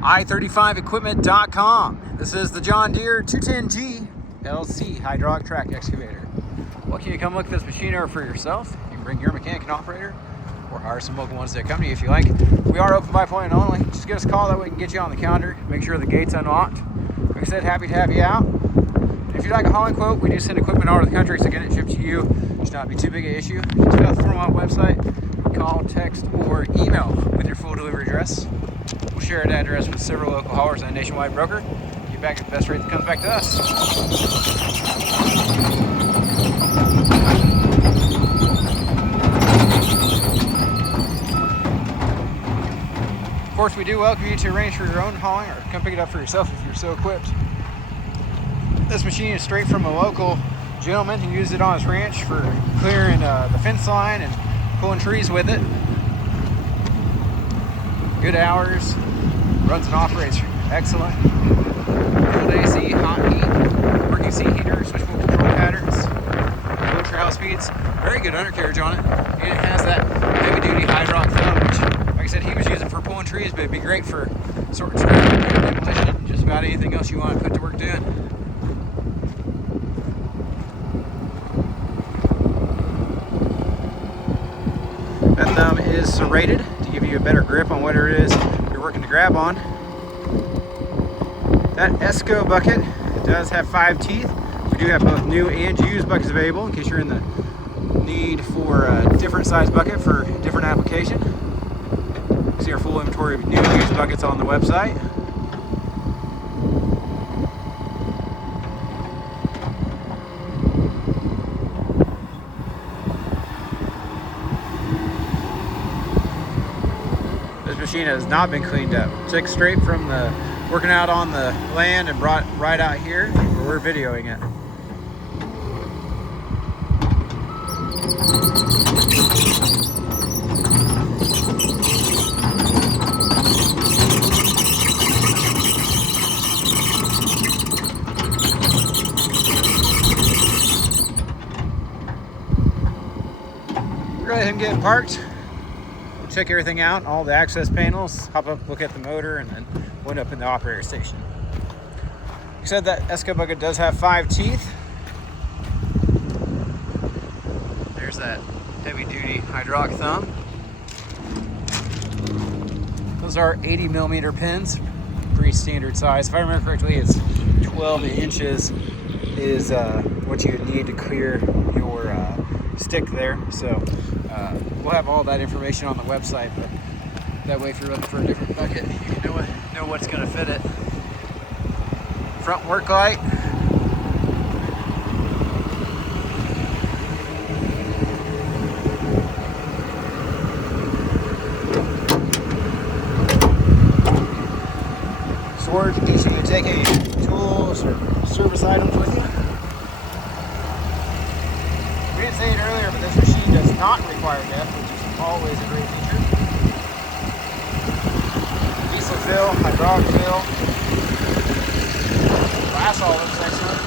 i35equipment.com. This is the John Deere 210G LC hydraulic track excavator. What can you come look at this machine over for yourself? You can bring your mechanic and operator, or hire some local ones that come to you if you like. We are open by appointment only. Just give us a call, that way we can get you on the calendar, make sure the gate's unlocked. Like I said, happy to have you out. If you'd like a hauling quote, we do send equipment all over the country, so getting it shipped to you should not be too big an issue. Just fill out the form on the website, call, text, or email with your full delivery address. We'll share an address with several local haulers and a nationwide broker. Get back at the best rate that comes back to us. Of course, we do welcome you to arrange for your own hauling or come pick it up for yourself if you're so equipped. This machine is straight from a local gentleman who used it on his ranch for clearing the fence line and pulling trees with it. Good hours, runs and operates excellent. Cold AC, hot heat, working seat heater, switchable control patterns, low trail speeds, very good undercarriage on it, and it has that heavy duty hydraulic thumb, which, like I said, he was using for pulling trees, but it'd be great for sorting traffic, demolition, just about anything else you want to put to work doing. That thumb is serrated to give you a better grip on whatever it is you're working to grab on. That Esco bucket does have 5 teeth. We do have both new and used buckets available in case you're in the need for a different size bucket for a different application. You can see our full inventory of new and used buckets on the website. This machine has not been cleaned up. Took straight from the working out on the land and brought right out here where we're videoing it. Go ahead and get parked. Check everything out, all the access panels, hop up, look at the motor, and then wind up in the operator station. Like I said, that Esco bucket does have 5 teeth. There's that heavy duty hydraulic thumb. Those are 80 millimeter pins, pretty standard size. If I remember correctly, it's 12 inches is what you need to clear your stick there. So we'll have all that information on the website, but that way if you're looking for a different bucket, you can know what's going to fit it. Front work light. Storage in case you need to take any tools or service items with you. We didn't say it earlier, but this machine does not require depth, which is always a great feature. Diesel fill, hydraulic fill. Glass all looks excellent.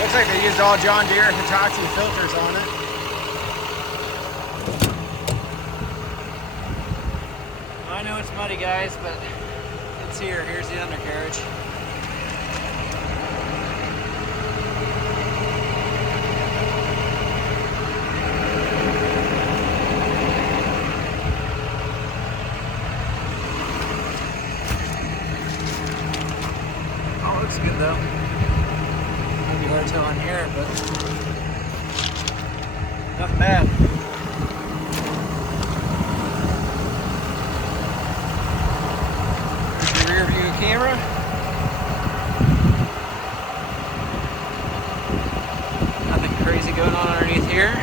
Looks like they used all John Deere Hitachi filters on it. I know it's muddy, guys, but it's here. Here's the undercarriage. Looks good though. Might be hard to tell on here, but nothing bad. There's the rear view camera. Nothing crazy going on underneath here.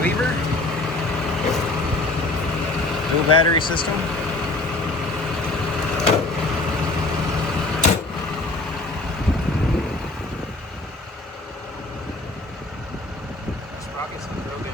Lever, dual battery system. Sprockets look real good.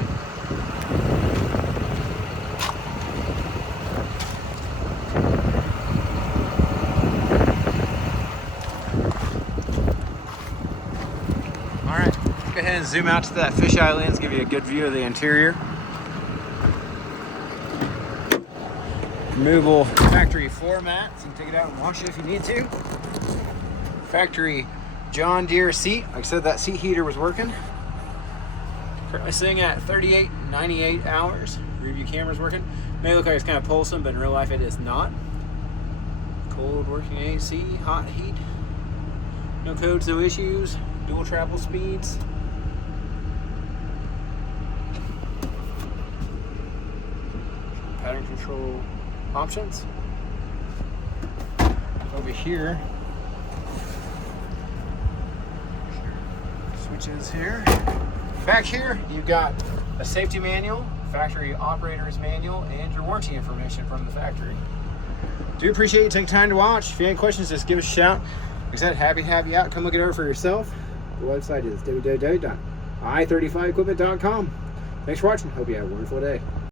All right. Go ahead and zoom out to that fisheye lens, give you a good view of the interior. Removable factory floor mat, so you can take it out and wash it if you need to. Factory John Deere seat. Like I said, that seat heater was working. Currently sitting at 38.98 hours. Rear view camera's working. May look like it's kind of pulsing, but in real life it is not. Cold working AC, hot heat. No codes, no issues. Dual travel speeds. Pattern control options. Over here, switches here. Back here, you've got a safety manual, factory operator's manual, and your warranty information from the factory. Do appreciate you taking time to watch. If you have any questions, just give us a shout. Like I said, happy to have you out. Come look it over for yourself. The website is www.i35equipment.com. Thanks for watching. Hope you have a wonderful day.